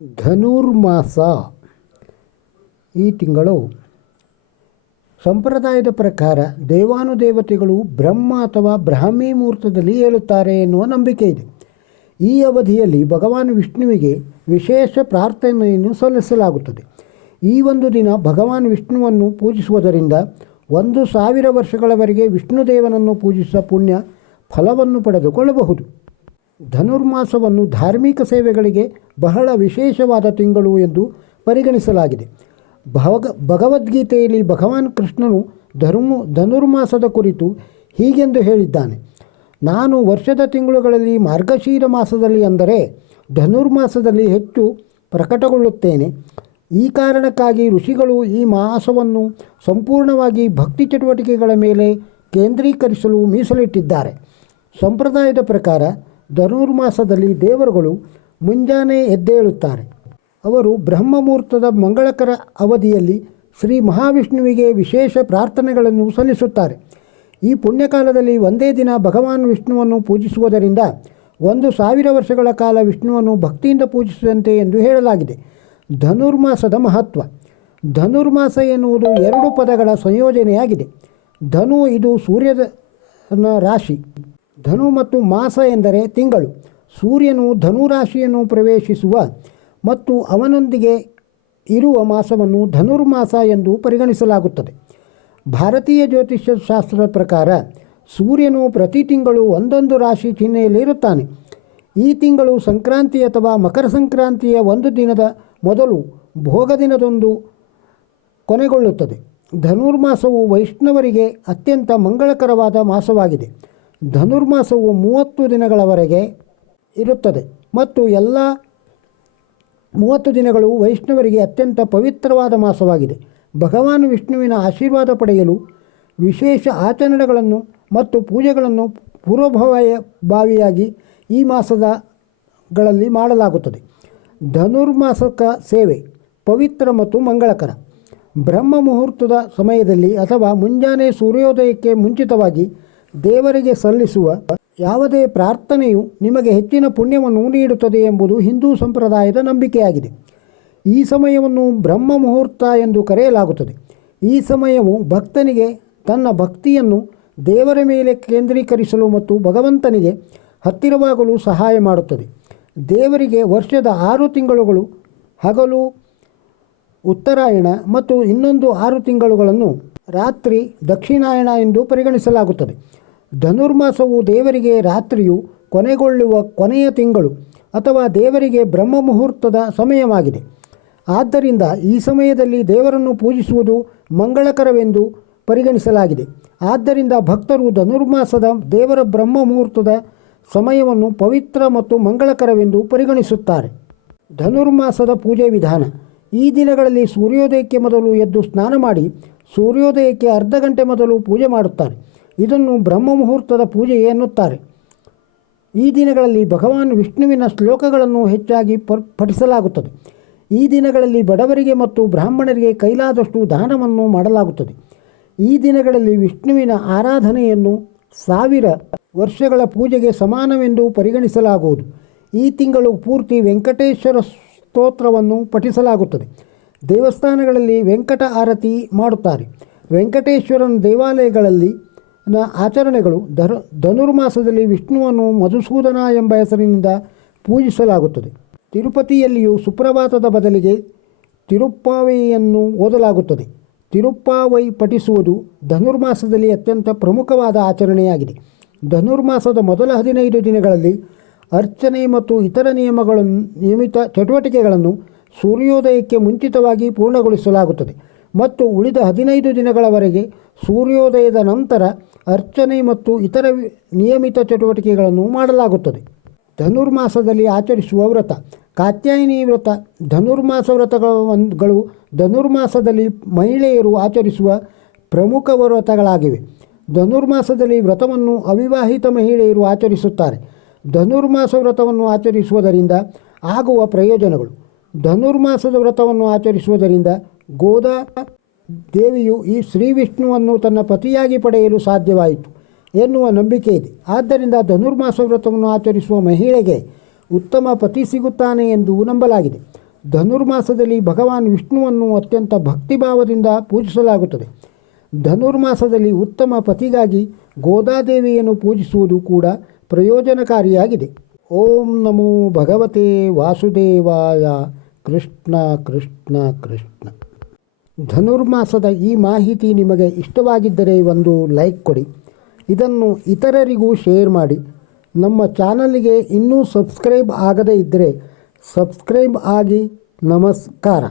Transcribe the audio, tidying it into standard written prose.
ಧನುರ್ಮಾಸ ಈ ತಿಂಗಳು ಸಂಪ್ರದಾಯದ ಪ್ರಕಾರ ದೇವಾನುದೇವತೆಗಳು ಬ್ರಹ್ಮ ಅಥವಾ ಬ್ರಾಹ್ಮಿ ಮುಹೂರ್ತದಲ್ಲಿ ಏಳುತ್ತಾರೆ ಎನ್ನುವ ನಂಬಿಕೆ ಇದೆ. ಈ ಅವಧಿಯಲ್ಲಿ ಭಗವಾನ್ ವಿಷ್ಣುವಿಗೆ ವಿಶೇಷ ಪ್ರಾರ್ಥನೆಯನ್ನು ಸಲ್ಲಿಸಲಾಗುತ್ತದೆ. ಈ ಒಂದು ದಿನ ಭಗವಾನ್ ವಿಷ್ಣುವನ್ನು ಪೂಜಿಸುವುದರಿಂದ 1000 ವರ್ಷಗಳವರೆಗೆ ವಿಷ್ಣುದೇವನನ್ನು ಪೂಜಿಸುವ ಪುಣ್ಯ ಫಲವನ್ನು ಪಡೆದುಕೊಳ್ಳಬಹುದು. ಧನುರ್ಮಾಸವನ್ನು ಧಾರ್ಮಿಕ ಸೇವೆಗಳಿಗೆ ಬಹಳ ವಿಶೇಷವಾದ ತಿಂಗಳು ಎಂದು ಪರಿಗಣಿಸಲಾಗಿದೆ. ಭಗವದ್ಗೀತೆಯಲ್ಲಿ ಭಗವಾನ್ ಕೃಷ್ಣನು ಧನುರ್ಮಾಸದ ಕುರಿತು ಹೀಗೆಂದು ಹೇಳಿದ್ದಾನೆ: ನಾನು ವರ್ಷದ ತಿಂಗಳುಗಳಲ್ಲಿ ಮಾರ್ಗಶೀರ ಮಾಸದಲ್ಲಿ, ಅಂದರೆ ಧನುರ್ಮಾಸದಲ್ಲಿ ಹೆಚ್ಚು ಪ್ರಕಟಗೊಳ್ಳುತ್ತೇನೆ. ಈ ಕಾರಣಕ್ಕಾಗಿ ಋಷಿಗಳು ಈ ಮಾಸವನ್ನು ಸಂಪೂರ್ಣವಾಗಿ ಭಕ್ತಿ ಚಟುವಟಿಕೆಗಳ ಮೇಲೆ ಕೇಂದ್ರೀಕರಿಸಲು ಮೀಸಲಿಟ್ಟಿದ್ದಾರೆ. ಸಂಪ್ರದಾಯದ ಪ್ರಕಾರ ಧನುರ್ಮಾಸದಲ್ಲಿ ದೇವರುಗಳು ಮುಂಜಾನೆ ಎದ್ದೇಳುತ್ತಾರೆ. ಅವರು ಬ್ರಹ್ಮ ಮುಹೂರ್ತದ ಮಂಗಳಕರ ಅವಧಿಯಲ್ಲಿ ಶ್ರೀ ಮಹಾವಿಷ್ಣುವಿಗೆ ವಿಶೇಷ ಪ್ರಾರ್ಥನೆಗಳನ್ನು ಸಲ್ಲಿಸುತ್ತಾರೆ. ಈ ಪುಣ್ಯಕಾಲದಲ್ಲಿ ಒಂದೇ ದಿನ ಭಗವಾನ್ ವಿಷ್ಣುವನ್ನು ಪೂಜಿಸುವುದರಿಂದ 1000 ವರ್ಷಗಳ ಕಾಲ ವಿಷ್ಣುವನ್ನು ಭಕ್ತಿಯಿಂದ ಪೂಜಿಸುವಂತೆ ಎಂದು ಹೇಳಲಾಗಿದೆ. ಧನುರ್ಮಾಸದ ಮಹತ್ವ. ಧನುರ್ಮಾಸ ಎನ್ನುವುದು 2 ಪದಗಳ ಸಂಯೋಜನೆಯಾಗಿದೆ. ಧನು ಇದು ಸೂರ್ಯನ ರಾಶಿ. ಧನು ಮತ್ತು ಮಾಸ ಎಂದರೆ ತಿಂಗಳು. ಸೂರ್ಯನು ಧನುರಾಶಿಯನ್ನು ಪ್ರವೇಶಿಸುವ ಮತ್ತು ಅವನೊಂದಿಗೆ ಇರುವ ಮಾಸವನ್ನು ಧನುರ್ಮಾಸ ಎಂದು ಪರಿಗಣಿಸಲಾಗುತ್ತದೆ. ಭಾರತೀಯ ಜ್ಯೋತಿಷ್ಯ ಶಾಸ್ತ್ರದ ಪ್ರಕಾರ ಸೂರ್ಯನು ಪ್ರತಿ ತಿಂಗಳು ಒಂದೊಂದು ರಾಶಿ ಚಿಹ್ನೆಯಲ್ಲಿರುತ್ತಾನೆ. ಈ ತಿಂಗಳು ಸಂಕ್ರಾಂತಿ ಅಥವಾ ಮಕರ ಸಂಕ್ರಾಂತಿಯ ಒಂದು ದಿನದ ಮೊದಲು ಭೋಗ ದಿನದಂದು ಕೊನೆಗೊಳ್ಳುತ್ತದೆ. ಧನುರ್ಮಾಸವು ವೈಷ್ಣವರಿಗೆ ಅತ್ಯಂತ ಮಂಗಳಕರವಾದ ಮಾಸವಾಗಿದೆ. ಧನುರ್ಮಾಸವು 30 ದಿನಗಳವರೆಗೆ ಇರುತ್ತದೆ ಮತ್ತು ಎಲ್ಲ 30 ದಿನಗಳು ವೈಷ್ಣವರಿಗೆ ಅತ್ಯಂತ ಪವಿತ್ರವಾದ ಮಾಸವಾಗಿದೆ. ಭಗವಾನ್ ವಿಷ್ಣುವಿನ ಆಶೀರ್ವಾದ ಪಡೆಯಲು ವಿಶೇಷ ಆಚರಣೆಗಳನ್ನು ಮತ್ತು ಪೂಜೆಗಳನ್ನು ಪೂರ್ವಭಾವಿಯಾಗಿ ಈ ಮಾಸಗಳಲ್ಲಿ ಮಾಡಲಾಗುತ್ತದೆ. ಧನುರ್ಮಾಸಕ ಸೇವೆ ಪವಿತ್ರ ಮತ್ತು ಮಂಗಳಕರ. ಬ್ರಹ್ಮ ಮುಹೂರ್ತದ ಸಮಯದಲ್ಲಿ ಅಥವಾ ಮುಂಜಾನೆ ಸೂರ್ಯೋದಯಕ್ಕೆ ಮುಂಚಿತವಾಗಿ ದೇವರಿಗೆ ಸಲ್ಲಿಸುವ ಯಾವುದೇ ಪ್ರಾರ್ಥನೆಯು ನಿಮಗೆ ಹೆಚ್ಚಿನ ಪುಣ್ಯವನ್ನು ನೀಡುತ್ತದೆ ಎಂಬುದು ಹಿಂದೂ ಸಂಪ್ರದಾಯದ ನಂಬಿಕೆಯಾಗಿದೆ. ಈ ಸಮಯವನ್ನು ಬ್ರಹ್ಮ ಮುಹೂರ್ತ ಎಂದು ಕರೆಯಲಾಗುತ್ತದೆ. ಈ ಸಮಯವು ಭಕ್ತನಿಗೆ ತನ್ನ ಭಕ್ತಿಯನ್ನು ದೇವರ ಮೇಲೆ ಕೇಂದ್ರೀಕರಿಸಲು ಮತ್ತು ಭಗವಂತನಿಗೆ ಹತ್ತಿರವಾಗಲು ಸಹಾಯ ಮಾಡುತ್ತದೆ. ದೇವರಿಗೆ ವರ್ಷದ 6 ತಿಂಗಳುಗಳು ಹಗಲು ಉತ್ತರಾಯಣ ಮತ್ತು ಇನ್ನೊಂದು 6 ತಿಂಗಳುಗಳನ್ನು ರಾತ್ರಿ ದಕ್ಷಿಣಾಯಣ ಎಂದು ಪರಿಗಣಿಸಲಾಗುತ್ತದೆ. ಧನುರ್ಮಾಸವು ದೇವರಿಗೆ ರಾತ್ರಿಯು ಕೊನೆಗೊಳ್ಳುವ ಕೊನೆಯ ತಿಂಗಳು ಅಥವಾ ದೇವರಿಗೆ ಬ್ರಹ್ಮ ಮುಹೂರ್ತದ ಸಮಯವಾಗಿದೆ. ಆದ್ದರಿಂದ ಈ ಸಮಯದಲ್ಲಿ ದೇವರನ್ನು ಪೂಜಿಸುವುದು ಮಂಗಳಕರವೆಂದು ಪರಿಗಣಿಸಲಾಗಿದೆ. ಆದ್ದರಿಂದ ಭಕ್ತರು ಧನುರ್ಮಾಸದ ದೇವರ ಬ್ರಹ್ಮ ಮುಹೂರ್ತದ ಸಮಯವನ್ನು ಪವಿತ್ರ ಮತ್ತು ಮಂಗಳಕರವೆಂದು ಪರಿಗಣಿಸುತ್ತಾರೆ. ಧನುರ್ಮಾಸದ ಪೂಜೆ ವಿಧಾನ. ಈ ದಿನಗಳಲ್ಲಿ ಸೂರ್ಯೋದಯಕ್ಕೆ ಮೊದಲು ಎದ್ದು ಸ್ನಾನ ಮಾಡಿ ಸೂರ್ಯೋದಯಕ್ಕೆ ಅರ್ಧ ಗಂಟೆ ಮೊದಲು ಪೂಜೆ ಮಾಡುತ್ತಾರೆ. ಇದನ್ನು ಬ್ರಹ್ಮ ಮುಹೂರ್ತದ ಪೂಜೆ ಎನ್ನುತ್ತಾರೆ. ಈ ದಿನಗಳಲ್ಲಿ ಭಗವಾನ್ ವಿಷ್ಣುವಿನ ಶ್ಲೋಕಗಳನ್ನು ಹೆಚ್ಚಾಗಿ ಪಠಿಸಲಾಗುತ್ತದೆ. ಈ ದಿನಗಳಲ್ಲಿ ಬಡವರಿಗೆ ಮತ್ತು ಬ್ರಾಹ್ಮಣರಿಗೆ ಕೈಲಾದಷ್ಟು ದಾನವನ್ನು ಮಾಡಲಾಗುತ್ತದೆ. ಈ ದಿನಗಳಲ್ಲಿ ವಿಷ್ಣುವಿನ ಆರಾಧನೆಯನ್ನು 1000 ವರ್ಷಗಳ ಪೂಜೆಗೆ ಸಮಾನವೆಂದು ಪರಿಗಣಿಸಲಾಗುವುದು. ಈ ತಿಂಗಳು ಪೂರ್ತಿ ವೆಂಕಟೇಶ್ವರ ಸ್ತೋತ್ರವನ್ನು ಪಠಿಸಲಾಗುತ್ತದೆ. ದೇವಸ್ಥಾನಗಳಲ್ಲಿ ವೆಂಕಟ ಆರತಿ ಮಾಡುತ್ತಾರೆ. ವೆಂಕಟೇಶ್ವರನ ದೇವಾಲಯಗಳಲ್ಲಿ ಆಚರಣೆಗಳು. ಧನುರ್ಮಾಸದಲ್ಲಿ ವಿಷ್ಣುವನ್ನು ಮಧುಸೂದನ ಎಂಬ ಹೆಸರಿನಿಂದ ಪೂಜಿಸಲಾಗುತ್ತದೆ. ತಿರುಪತಿಯಲ್ಲಿಯೂ ಸುಪ್ರಭಾತದ ಬದಲಿಗೆ ತಿರುಪ್ಪಾವೈಯನ್ನು ಓದಲಾಗುತ್ತದೆ. ತಿರುಪ್ಪಾವೈ ಪಠಿಸುವುದು ಧನುರ್ಮಾಸದಲ್ಲಿ ಅತ್ಯಂತ ಪ್ರಮುಖವಾದ ಆಚರಣೆಯಾಗಿದೆ. ಧನುರ್ಮಾಸದ ಮೊದಲ 15 ದಿನಗಳಲ್ಲಿ ಅರ್ಚನೆ ಮತ್ತು ಇತರ ನಿಯಮಿತ ಚಟುವಟಿಕೆಗಳನ್ನು ಸೂರ್ಯೋದಯಕ್ಕೆ ಮುಂಚಿತವಾಗಿ ಪೂರ್ಣಗೊಳಿಸಲಾಗುತ್ತದೆ ಮತ್ತು ಉಳಿದ 15 ದಿನಗಳವರೆಗೆ ಸೂರ್ಯೋದಯದ ನಂತರ ಅರ್ಚನೆ ಮತ್ತು ಇತರ ನಿಯಮಿತ ಚಟುವಟಿಕೆಗಳನ್ನು ಮಾಡಲಾಗುತ್ತದೆ. ಧನುರ್ಮಾಸದಲ್ಲಿ ಆಚರಿಸುವ ವ್ರತ. ಕಾತ್ಯಾಯಿನಿ ವ್ರತ. ಧನುರ್ಮಾಸ ವ್ರತಗಳು ಧನುರ್ಮಾಸದಲ್ಲಿ ಮಹಿಳೆಯರು ಆಚರಿಸುವ ಪ್ರಮುಖ ವ್ರತಗಳಾಗಿವೆ. ಧನುರ್ಮಾಸದಲ್ಲಿ ವ್ರತವನ್ನು ಅವಿವಾಹಿತ ಮಹಿಳೆಯರು ಆಚರಿಸುತ್ತಾರೆ. ಧನುರ್ಮಾಸ ವ್ರತವನ್ನು ಆಚರಿಸುವುದರಿಂದ ಆಗುವ ಪ್ರಯೋಜನಗಳು. ಧನುರ್ಮಾಸದ ವ್ರತವನ್ನು ಆಚರಿಸುವುದರಿಂದ ಗೋದಾ ದೇವಿಯು ಈ ಶ್ರೀ ವಿಷ್ಣುವನ್ನು ತನ್ನ ಪತಿಯಾಗಿ ಪಡೆಯಲು ಸಾಧ್ಯವಾಯಿತು ಎನ್ನುವ ನಂಬಿಕೆ ಇದೆ. ಆದ್ದರಿಂದ ಧನುರ್ಮಾಸ ವ್ರತವನ್ನು ಆಚರಿಸುವ ಮಹಿಳೆಗೆ ಉತ್ತಮ ಪತಿ ಸಿಗುತ್ತಾನೆ ಎಂದು ನಂಬಲಾಗಿದೆ. ಧನುರ್ಮಾಸದಲ್ಲಿ ಭಗವಾನ್ ವಿಷ್ಣುವನ್ನು ಅತ್ಯಂತ ಭಕ್ತಿಭಾವದಿಂದ ಪೂಜಿಸಲಾಗುತ್ತದೆ. ಧನುರ್ಮಾಸದಲ್ಲಿ ಉತ್ತಮ ಪತಿಗಾಗಿ ಗೋದಾದೇವಿಯನ್ನು ಪೂಜಿಸುವುದು ಕೂಡ ಪ್ರಯೋಜನಕಾರಿಯಾಗಿದೆ. ಓಂ ನಮೋ ಭಗವತೆ ವಾಸುದೇವಾಯ. ಕೃಷ್ಣ ಕೃಷ್ಣ ಕೃಷ್ಣ. ಧನುರ್ಮಾಸದ ಈ ಮಾಹಿತಿ ನಿಮಗೆ ಇಷ್ಟವಾಗಿದ್ದರೆ ಒಂದು ಲೈಕ್ ಕೊಡಿ. ಇದನ್ನು ಇತರರಿಗೂ ಶೇರ್ ಮಾಡಿ. ನಮ್ಮ ಚಾನಲ್ಗೆ ಇನ್ನೂ ಸಬ್ಸ್ಕ್ರೈಬ್ ಆಗದೇ ಇದ್ದರೆ ಸಬ್ಸ್ಕ್ರೈಬ್ ಆಗಿ. ನಮಸ್ಕಾರ.